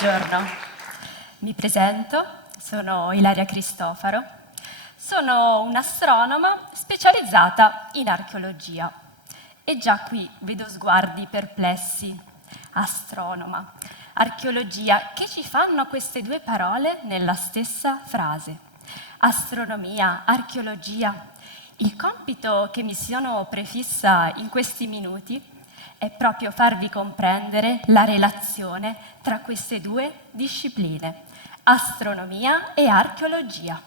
Buongiorno, mi presento, sono Ilaria Cristofaro, sono un'astronoma specializzata in archeologia e già qui vedo sguardi perplessi. Astronoma, archeologia, che ci fanno queste due parole nella stessa frase? Astronomia, archeologia. Il compito che mi sono prefissa in questi minuti è proprio farvi comprendere la relazione tra queste due discipline, astronomia e archeologia.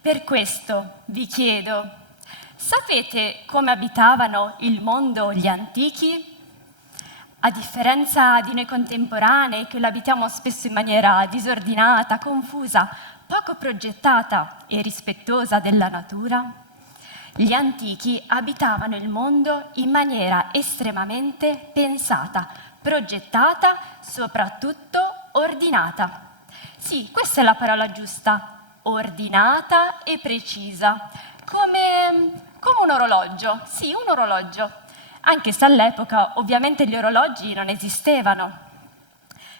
Per questo vi chiedo, sapete come abitavano il mondo gli antichi? A differenza di noi contemporanei, che lo abitiamo spesso in maniera disordinata, confusa, poco progettata e rispettosa della natura, gli antichi abitavano il mondo in maniera estremamente pensata, progettata, soprattutto ordinata. Sì, questa è la parola giusta, ordinata e precisa, come un orologio, sì, un orologio, anche se all'epoca ovviamente gli orologi non esistevano,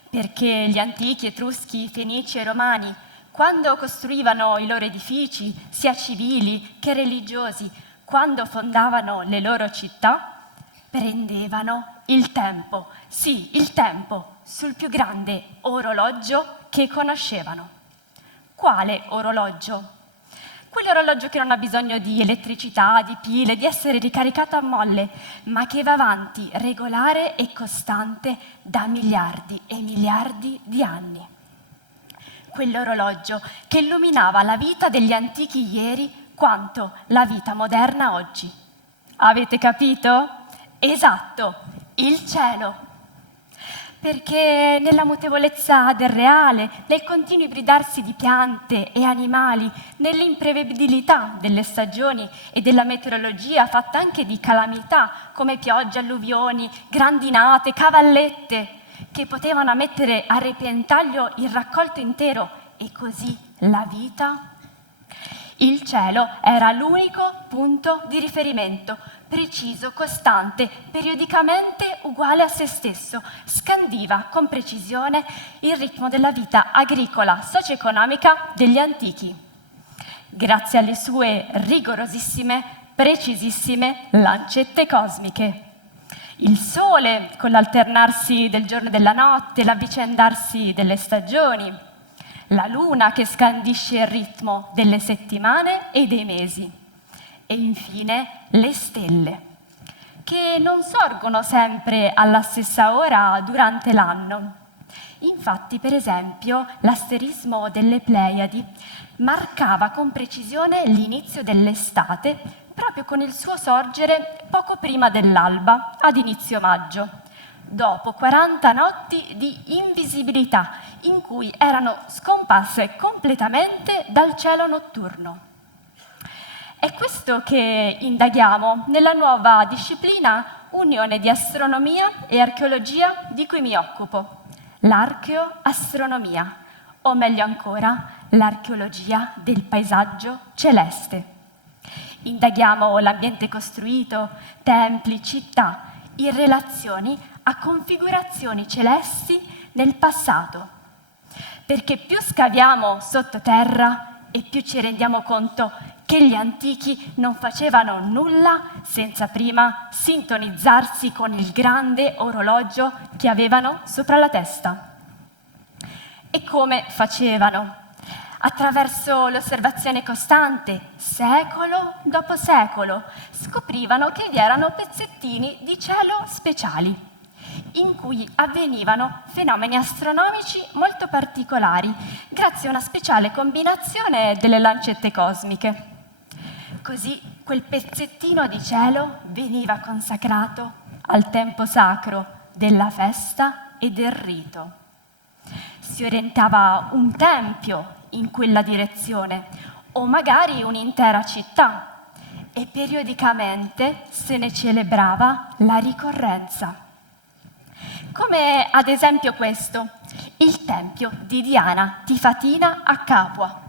perché gli antichi, etruschi, fenici e romani, quando costruivano i loro edifici, sia civili che religiosi, quando fondavano le loro città, prendevano il tempo, sì, il tempo, sul più grande orologio che conoscevano. Quale orologio? Quell'orologio che non ha bisogno di elettricità, di pile, di essere ricaricato a molle, ma che va avanti regolare e costante da miliardi e miliardi di anni. Quell'orologio che illuminava la vita degli antichi ieri quanto la vita moderna oggi. Avete capito? Esatto, il cielo. Perché nella mutevolezza del reale, nel continuo ibridarsi di piante e animali, nell'imprevedibilità delle stagioni e della meteorologia fatta anche di calamità come piogge, alluvioni, grandinate, cavallette, che potevano mettere a repentaglio il raccolto intero e così la vita. Il cielo era l'unico punto di riferimento, preciso, costante, periodicamente uguale a se stesso, scandiva con precisione il ritmo della vita agricola, socio-economica degli antichi. Grazie alle sue rigorosissime, precisissime lancette cosmiche. Il sole, con l'alternarsi del giorno e della notte, l'avvicendarsi delle stagioni, la luna che scandisce il ritmo delle settimane e dei mesi, e infine le stelle, che non sorgono sempre alla stessa ora durante l'anno. Infatti, per esempio, l'asterismo delle Pleiadi marcava con precisione l'inizio dell'estate proprio con il suo sorgere poco prima dell'alba, ad inizio maggio, dopo 40 notti di invisibilità in cui erano scomparse completamente dal cielo notturno. È questo che indaghiamo nella nuova disciplina Unione di Astronomia e Archeologia di cui mi occupo, l'archeoastronomia, o meglio ancora, l'archeologia del paesaggio celeste. Indaghiamo l'ambiente costruito, templi, città, in relazione a configurazioni celesti nel passato. Perché più scaviamo sottoterra e più ci rendiamo conto che gli antichi non facevano nulla senza prima sintonizzarsi con il grande orologio che avevano sopra la testa. E come facevano? Attraverso l'osservazione costante, secolo dopo secolo, scoprivano che vi erano pezzettini di cielo speciali, in cui avvenivano fenomeni astronomici molto particolari, grazie a una speciale combinazione delle lancette cosmiche. Così quel pezzettino di cielo veniva consacrato al tempo sacro della festa e del rito. Si orientava un tempio in quella direzione, o magari un'intera città, e periodicamente se ne celebrava la ricorrenza. Come ad esempio questo, il tempio di Diana Tifatina a Capua,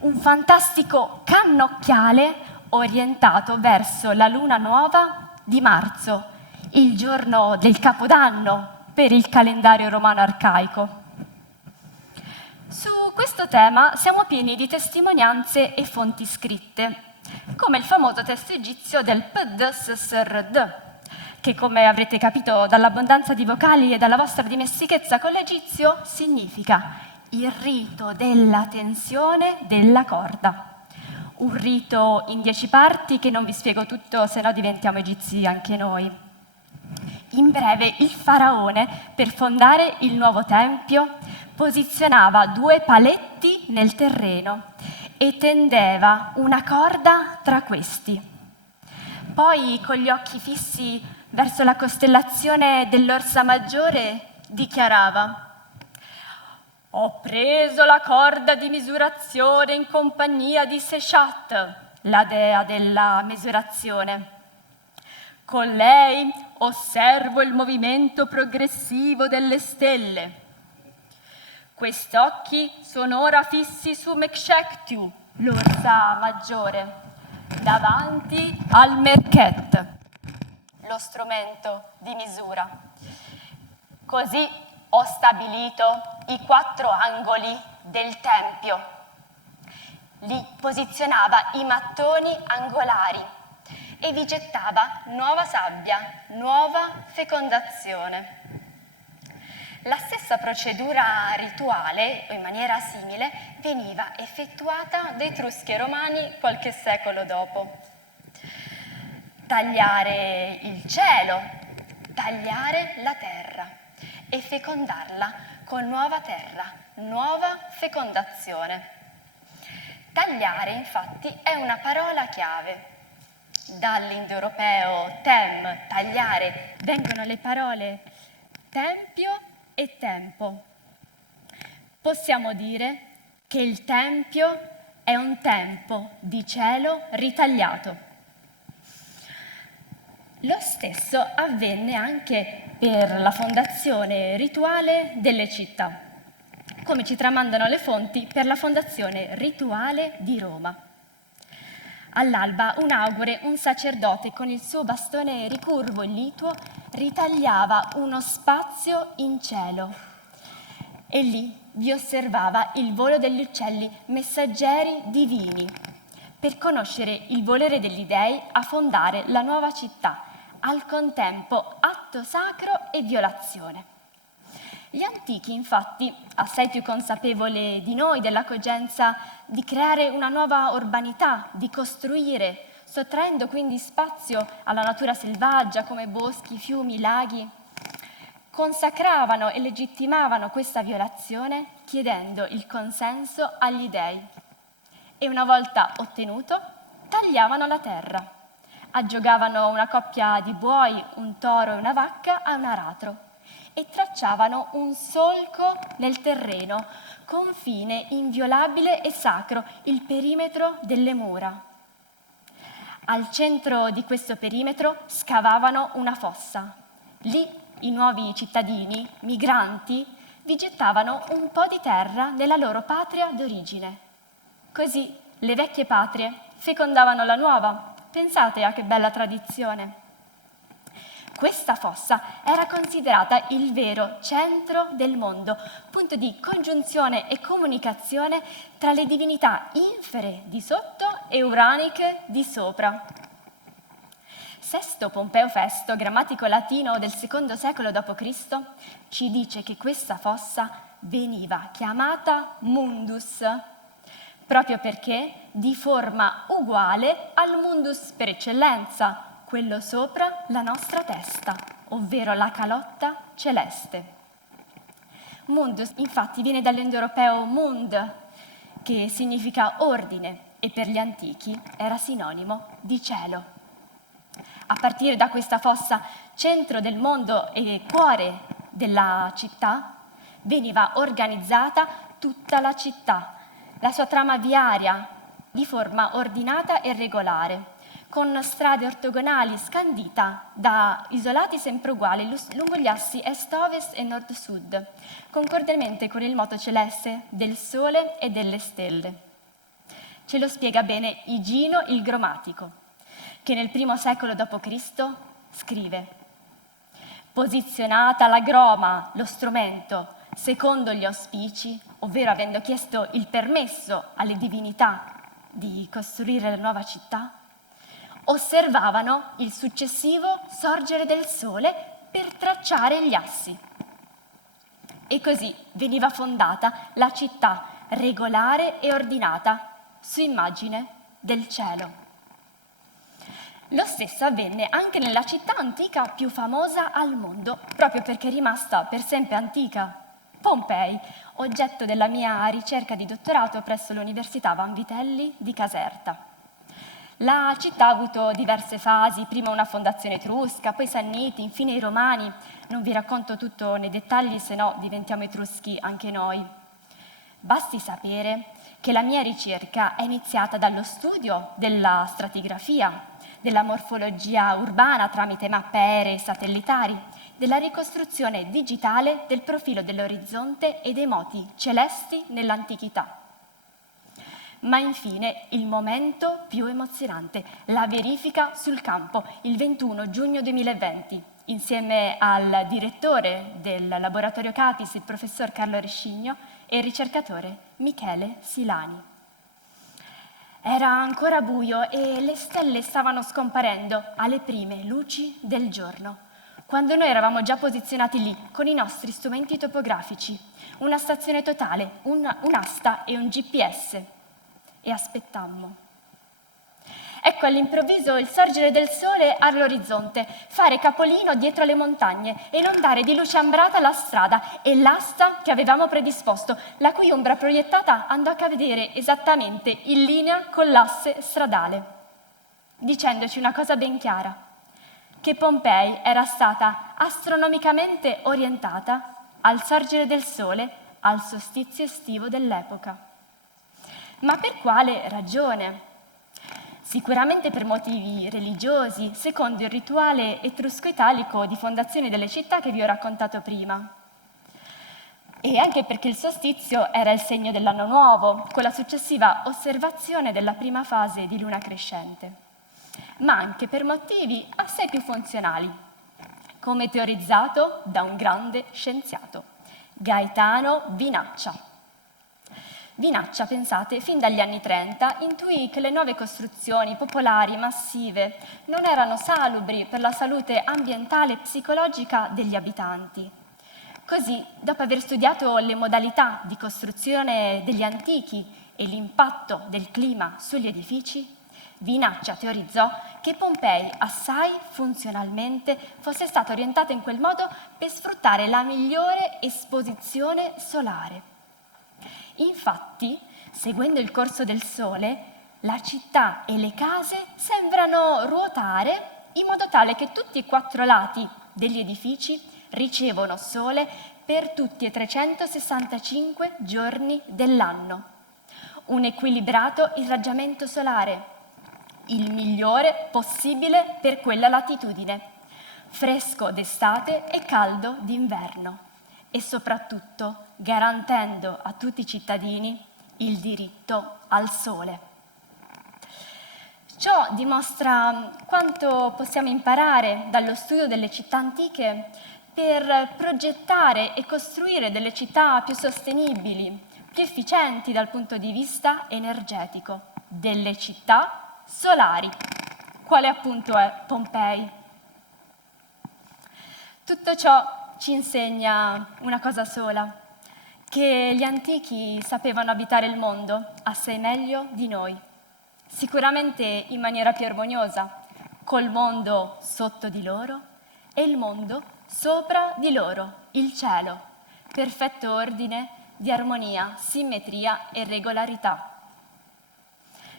un fantastico cannocchiale orientato verso la luna nuova di marzo, il giorno del Capodanno, per il calendario romano arcaico. Su questo tema siamo pieni di testimonianze e fonti scritte, come il famoso testo egizio del PDSSRD, che, come avrete capito dall'abbondanza di vocali e dalla vostra dimestichezza con l'egizio, significa il rito della tensione della corda. Un rito in 10 parti che non vi spiego tutto, se no diventiamo egizi anche noi. In breve, il faraone, per fondare il nuovo tempio, posizionava 2 paletti nel terreno e tendeva una corda tra questi. Poi, con gli occhi fissi verso la costellazione dell'Orsa Maggiore, dichiarava: «Ho preso la corda di misurazione in compagnia di Seshat, la dea della misurazione. Con lei osservo il movimento progressivo delle stelle. Quest'occhi sono ora fissi su Mekshektiu, l'Orsa Maggiore, davanti al Merket, lo strumento di misura. Così ho stabilito i 4 angoli del Tempio. Li posizionava i mattoni angolari e vi gettava nuova sabbia, nuova fecondazione. La stessa procedura rituale, o in maniera simile, veniva effettuata dai Etruschi e Romani qualche secolo dopo. Tagliare il cielo, tagliare la terra e fecondarla con nuova terra, nuova fecondazione. Tagliare, infatti, è una parola chiave. Dall'indoeuropeo tem, tagliare, vengono le parole tempio e tempo. Possiamo dire che il tempio è un tempo di cielo ritagliato. Lo stesso avvenne anche per la fondazione rituale delle città, come ci tramandano le fonti per la fondazione rituale di Roma. All'alba un augure, un sacerdote, con il suo bastone ricurvo e lituo, ritagliava uno spazio in cielo e lì vi osservava il volo degli uccelli messaggeri divini per conoscere il volere degli dei a fondare la nuova città, al contempo atto sacro e violazione. Gli antichi, infatti, assai più consapevoli di noi della cogenza di creare una nuova urbanità, di costruire, sottraendo quindi spazio alla natura selvaggia come boschi, fiumi, laghi, consacravano e legittimavano questa violazione chiedendo il consenso agli dei. E una volta ottenuto, tagliavano la terra, aggiogavano una coppia di buoi, un toro e una vacca a un aratro e tracciavano un solco nel terreno, confine inviolabile e sacro, il perimetro delle mura. Al centro di questo perimetro scavavano una fossa. Lì i nuovi cittadini, migranti, vi gettavano un po' di terra nella loro patria d'origine. Così le vecchie patrie fecondavano la nuova. Pensate a che bella tradizione. Questa fossa era considerata il vero centro del mondo, punto di congiunzione e comunicazione tra le divinità infere di sotto e uraniche di sopra. Sesto Pompeo Festo, grammatico latino del II secolo d.C., ci dice che questa fossa veniva chiamata mundus, proprio perché di forma uguale al mundus per eccellenza, quello sopra la nostra testa, ovvero la calotta celeste. Mundus, infatti, viene dall'indoeuropeo mund, che significa ordine, e per gli antichi era sinonimo di cielo. A partire da questa fossa, centro del mondo e cuore della città, veniva organizzata tutta la città, la sua trama viaria di forma ordinata e regolare, con strade ortogonali scandita da isolati sempre uguali lungo gli assi est-ovest e nord-sud, concordemente con il moto celeste del sole e delle stelle. Ce lo spiega bene Igino il Gromatico, che nel I secolo d.C. scrive: Posizionata la groma, lo strumento, secondo gli auspici, ovvero avendo chiesto il permesso alle divinità di costruire la nuova città, osservavano il successivo sorgere del sole per tracciare gli assi. E così veniva fondata la città regolare e ordinata su immagine del cielo. Lo stesso avvenne anche nella città antica più famosa al mondo, proprio perché è rimasta per sempre antica, Pompei, oggetto della mia ricerca di dottorato presso l'Università Vanvitelli di Caserta. La città ha avuto diverse fasi, prima una fondazione etrusca, poi i Sanniti, infine i Romani. Non vi racconto tutto nei dettagli, se no diventiamo etruschi anche noi. Basti sapere che la mia ricerca è iniziata dallo studio della stratigrafia, della morfologia urbana tramite mappe aeree e satellitari, della ricostruzione digitale del profilo dell'orizzonte e dei moti celesti nell'antichità. Ma infine il momento più emozionante, la verifica sul campo, il 21 giugno 2020, insieme al direttore del laboratorio CAPIS, il professor Carlo Rescigno, e il ricercatore Michele Silani. Era ancora buio e le stelle stavano scomparendo alle prime luci del giorno, quando noi eravamo già posizionati lì con i nostri strumenti topografici, una stazione totale, un'asta e un GPS, e aspettammo. Ecco all'improvviso il sorgere del sole all'orizzonte, fare capolino dietro le montagne e inondare di luce ambrata la strada e l'asta che avevamo predisposto, la cui ombra proiettata andò a cadere esattamente in linea con l'asse stradale, dicendoci una cosa ben chiara, che Pompei era stata astronomicamente orientata al sorgere del sole al solstizio estivo dell'epoca. Ma per quale ragione? Sicuramente per motivi religiosi, secondo il rituale etrusco-italico di fondazione delle città che vi ho raccontato prima. E anche perché il solstizio era il segno dell'anno nuovo, con la successiva osservazione della prima fase di luna crescente. Ma anche per motivi assai più funzionali, come teorizzato da un grande scienziato, Gaetano Vinaccia. Vinaccia, pensate, fin dagli anni 30 intuì che le nuove costruzioni popolari massive non erano salubri per la salute ambientale e psicologica degli abitanti. Così, dopo aver studiato le modalità di costruzione degli antichi e l'impatto del clima sugli edifici, Vinaccia teorizzò che Pompei, assai funzionalmente, fosse stata orientata in quel modo per sfruttare la migliore esposizione solare. Infatti, seguendo il corso del Sole, la città e le case sembrano ruotare in modo tale che tutti e 4 lati degli edifici ricevono sole per tutti e 365 giorni dell'anno. Un equilibrato irraggiamento solare, il migliore possibile per quella latitudine, fresco d'estate e caldo d'inverno, e soprattutto garantendo a tutti i cittadini il diritto al sole. Ciò dimostra quanto possiamo imparare dallo studio delle città antiche per progettare e costruire delle città più sostenibili, più efficienti dal punto di vista energetico, delle città solari, quale appunto è Pompei. Tutto ciò ci insegna una cosa sola, che gli antichi sapevano abitare il mondo assai meglio di noi, sicuramente in maniera più armoniosa, col mondo sotto di loro e il mondo sopra di loro, il cielo, perfetto ordine di armonia, simmetria e regolarità.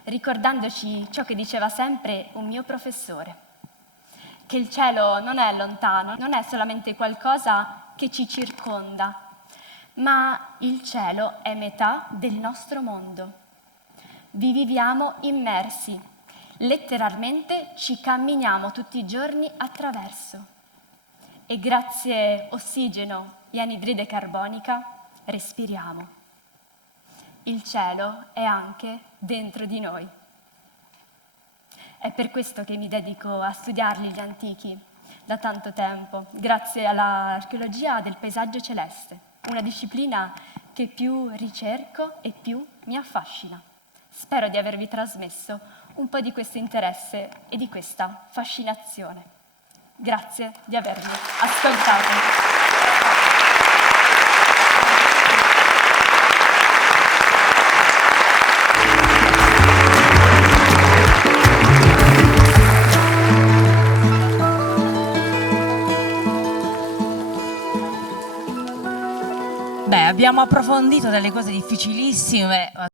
Ricordandoci ciò che diceva sempre un mio professore, che il cielo non è lontano, non è solamente qualcosa che ci circonda, ma il cielo è metà del nostro mondo. Vi viviamo immersi, letteralmente ci camminiamo tutti i giorni attraverso e grazie ossigeno e anidride carbonica respiriamo. Il cielo è anche dentro di noi. È per questo che mi dedico a studiarli gli antichi, da tanto tempo, grazie all'archeologia del paesaggio celeste, una disciplina che più ricerco e più mi affascina. Spero di avervi trasmesso un po' di questo interesse e di questa fascinazione. Grazie di avermi ascoltato. Beh, abbiamo approfondito delle cose difficilissime.